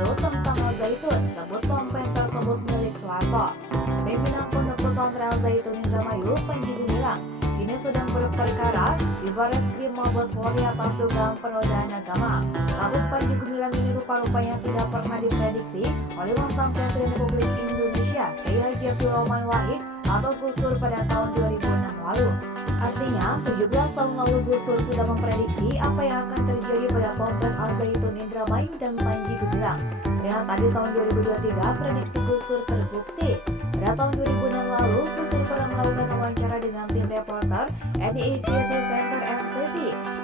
lalu tentang Al Zaitun, sebut ponpes tersebut milik Soeharto. Pimpinan Pondok Pesantren Al Zaitun Indramayu, Panji Gumilang, kini sedang berperkara di Barreskrim Mabes Polri atas dugaan penodaan agama. Kasus Panji Gumilang ini rupa-rupanya sudah pernah diprediksi oleh mantan Presiden Republik Indonesia, Kiai Haji Abdul Rahman Wahid atau Gus Dur pada tahun 2006 lalu. Artinya, 17 tahun lalu Gus Dur sudah memprediksi apa yang akan terjadi pada Ponpes Al Zaitun Indramayu dan Panji Gumilang. Ternyata di tahun 2023 prediksi Gus Dur terbukti. Pada tahun 2006 lalu, Gus Dur pernah melakukan wawancara dengan tim reporter NII Crisis Center NCC,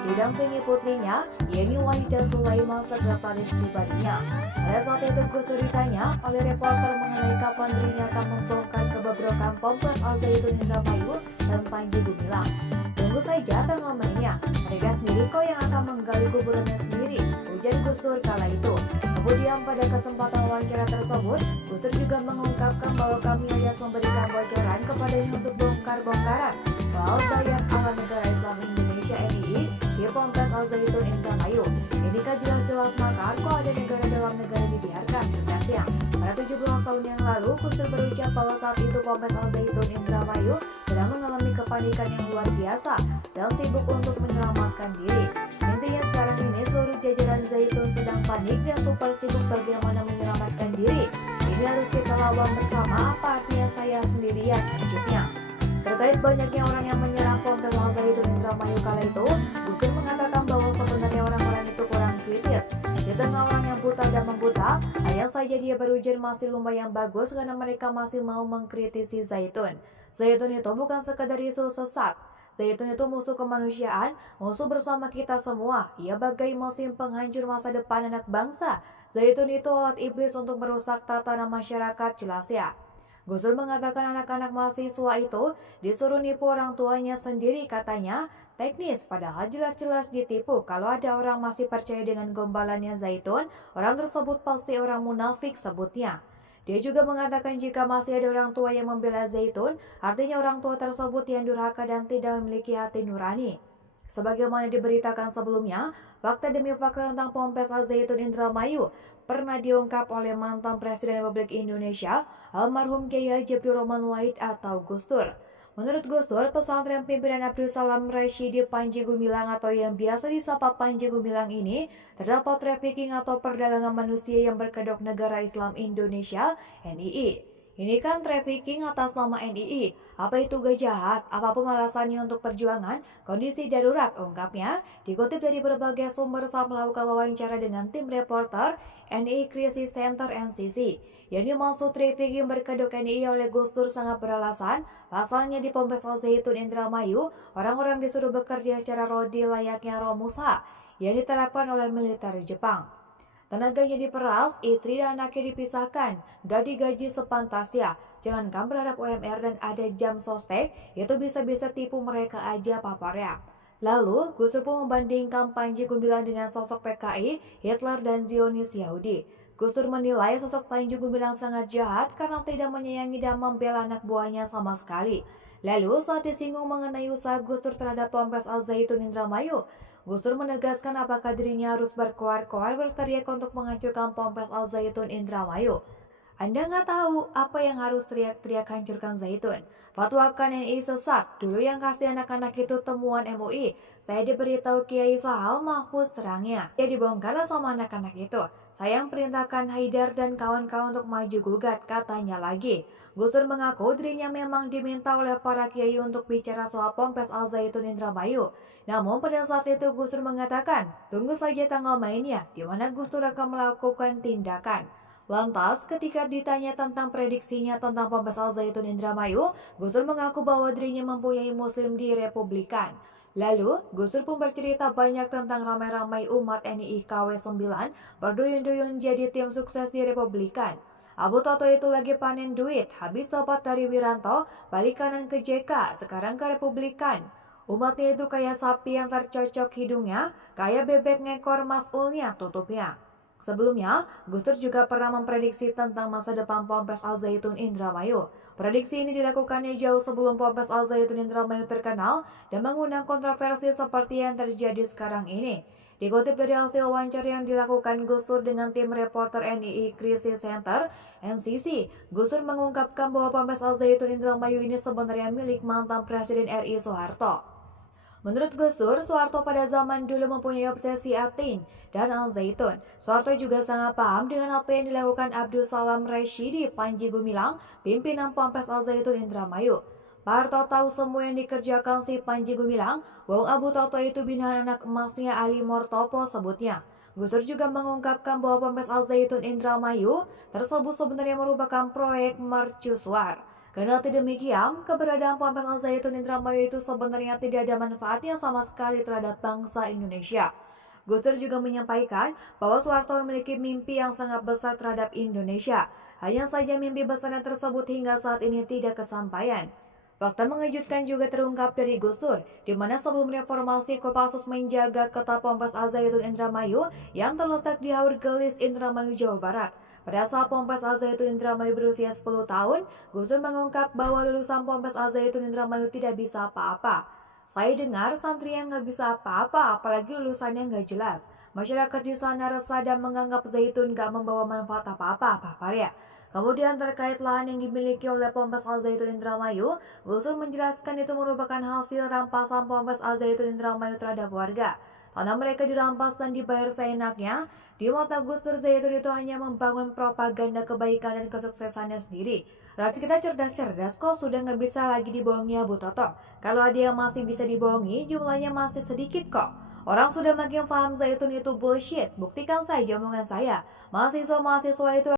didampingi putrinya, Yeni Wahida Sulaiman, sekretaris pribadinya. Pada saat itu Gus Dur ditanya oleh reporter mengenai kapan dirinya akan membongkar kebobrokan Ponpes Al Zaitun Indramayu dan Panji Gumilang. Tunggu saja tanggal mainnya, mereka sendiri kok yang akan menggali kuburannya sendiri, ujar Gus Dur kala itu. Kemudian pada kesempatan wawancara tersebut, Gus Dur juga mengungkapkan bahwa kami alias memberikan bocoran kepadanya untuk bongkar-bongkaran soal bayat ala negara Islam Indonesia NII di Ponpes Al Zaitun Indramayu. Ini kan jelas-jelas makar kok ada negara dalam negara dibiarkan, tegasnya. Pada 17 tahun yang lalu, Gus Dur berucap bahwa saat itu Ponpes Al Zaitun Indramayu sedang mengalami kepanikan yang luar biasa dan sibuk untuk menyelamatkan diri. Intinya sekarang ini seluruh jajaran Zaitun sedang panik dan super sibuk bagaimana menyelamatkan diri. Ini harus kita lawan bersama, apa artinya saya sendirian, lanjutnya. Terkait banyaknya orang yang menyerang Ponpes Al Zaitun Indramayu kala itu, Gus Dur mengatakan bahwa sebenarnya orang-orang itu kurang kritis. Di tengah orang yang buta dan membuta, hanya saja dia berujar masih lumayan bagus karena mereka masih mau mengkritisi Zaitun. Zaitun itu bukan sekadar isu sesat. Zaitun itu musuh kemanusiaan, musuh bersama kita semua. Ia bagai mesin penghancur masa depan anak bangsa. Zaitun itu alat iblis untuk merusak tatanan masyarakat, jelasnya. Gus Dur mengatakan anak-anak mahasiswa itu disuruh nipu orang tuanya sendiri, katanya teknis, padahal jelas-jelas ditipu. Kalau ada orang masih percaya dengan gombalannya Zaitun, orang tersebut pasti orang munafik, sebutnya. Dia juga mengatakan jika masih ada orang tua yang membela Zaitun, artinya orang tua tersebut yang durhaka dan tidak memiliki hati nurani. Sebagaimana diberitakan sebelumnya, fakta demi fakta tentang Ponpes Al Zaitun Indramayu pernah diungkap oleh mantan Presiden Republik Indonesia, almarhum Kiai Haji Abdul Rahman Wahid atau Gus Dur. Menurut Gus Dur, pesantren pimpinan Abdul Salam Rashidi Panji Gumilang atau yang biasa disapa Panji Gumilang ini terdapat trafficking atau perdagangan manusia yang berkedok negara Islam Indonesia NII. Ini kan trafficking atas nama NII. Apa itu gak jahat? Apapun alasannya untuk perjuangan, kondisi darurat, ungkapnya, dikutip dari berbagai sumber saat melakukan wawancara dengan tim reporter NII Crisis Center NCC. Yang dimaksud trafficking berkedok NII oleh Gus Dur sangat beralasan. Pasalnya di Ponpes Al Zaitun Indramayu, orang-orang disuruh bekerja secara rodi layaknya Romusa yang diterapkan oleh militer Jepang. Tenaganya diperas, istri dan anaknya dipisahkan, gak digaji sepantasnya. Jangankan berharap UMR dan ada jam sostek, itu bisa-bisa tipu mereka aja paparnya. Lalu, Gus Dur pun membandingkan Panji Gumilang dengan sosok PKI, Hitler dan Zionis Yahudi. Gus Dur menilai sosok Panji Gumilang sangat jahat karena tidak menyayangi dan membela anak buahnya sama sekali. Lalu, saat disinggung mengenai usaha Gus Dur terhadap Ponpes Al Zaitun Indramayu, Gus Dur menegaskan apakah dirinya harus berkoar-koar berteriak untuk menghancurkan Ponpes Al Zaitun Indramayu. Anda nggak tahu apa yang harus teriak-teriak hancurkan Zaitun. Fatwakan NII sesat, dulu yang kasih anak-anak itu temuan MUI. Saya diberitahu Kiai Sahal Mahfuz terangnya. Dia dibongkar sama anak-anak itu. Saya yang perintahkan Haidar dan kawan-kawan untuk maju gugat, katanya lagi. Gus Dur mengaku dirinya memang diminta oleh para kiai untuk bicara soal Ponpes Al Zaitun Indramayu. Namun pada saat itu Gus Dur mengatakan, tunggu saja tanggal mainnya, di mana Gus Dur akan melakukan tindakan. Lantas, ketika ditanya tentang prediksinya tentang Ponpes Al Zaitun Indramayu, Gus Dur mengaku bahwa dirinya mempunyai muslim di Republikan. Lalu, Gus Dur pun bercerita banyak tentang ramai-ramai umat NII KW 9 berduyun-duyun jadi tim sukses di Republikan. Abu Toto itu lagi panen duit, habis dapat dari Wiranto, balik kanan ke JK, sekarang ke Republikan. Umatnya itu kayak sapi yang tercocok hidungnya, kayak bebek ngekor masulnya, tutupnya. Sebelumnya, Gus Dur juga pernah memprediksi tentang masa depan Ponpes Al Zaitun Indramayu. Prediksi ini dilakukannya jauh sebelum Ponpes Al Zaitun Indramayu terkenal dan mengundang kontroversi seperti yang terjadi sekarang ini. Dikutip dari hasil wawancara yang dilakukan Gus Dur dengan tim reporter NII Crisis Center (NCC), Gus Dur mengungkapkan bahwa Ponpes Al Zaitun Indramayu ini sebenarnya milik mantan Presiden RI Soeharto. Menurut Gus Dur, Soeharto pada zaman dulu mempunyai obsesi Atin dan Al Zaitun. Soeharto juga sangat paham dengan apa yang dilakukan Abdul Salam Rashidi Panji Gumilang, pimpinan Ponpes Al Zaitun Indramayu. Pak Harto tahu semua yang dikerjakan si Panji Gumilang, Wong Abu Toto itu binahan anak emasnya Ali Mortopo sebutnya. Gus Dur juga mengungkapkan bahwa Ponpes Al Zaitun Indramayu tersebut sebenarnya merupakan proyek mercusuar. Kendati demikian, keberadaan Ponpes Al Zaitun Indramayu itu sebenarnya tidak ada manfaatnya sama sekali terhadap bangsa Indonesia. Gus Dur juga menyampaikan bahwa Soeharto memiliki mimpi yang sangat besar terhadap Indonesia. Hanya saja mimpi besarnya tersebut hingga saat ini tidak kesampaian. Fakta mengejutkan juga terungkap dari Gus Dur, di mana sebelum reformasi Kopassus menjaga ketat Ponpes Al Zaitun Indramayu yang terletak di Haur Gelis, Indramayu, Jawa Barat. Pada saat Ponpes Al Zaitun Indramayu berusia 10 tahun, Gus Dur mengungkap bahwa lulusan Ponpes Al Zaitun Indramayu tidak bisa apa-apa. Saya dengar santri yang nggak bisa apa-apa, apalagi lulusannya nggak jelas. Masyarakat di sana resah dan menganggap zaitun nggak membawa manfaat apa-apa, paparnya. Kemudian terkait lahan yang dimiliki oleh Ponpes Al Zaitun Indramayu, Gus Dur menjelaskan itu merupakan hasil rampasan Ponpes Al Zaitun Indramayu terhadap warga. Tanah mereka dirampas dan dibayar seenaknya. Di mata Gus Dur, zaitun itu hanya membangun propaganda kebaikan dan kesuksesannya sendiri. Rakyat kita cerdas-cerdas kok, sudah nggak bisa lagi dibohongi Abu Toto. Kalau ada yang masih bisa dibohongi, jumlahnya masih sedikit kok. Orang sudah makin paham zaitun itu bullshit. Buktikan saja omongan saya. Mahasiswa-mahasiswa itu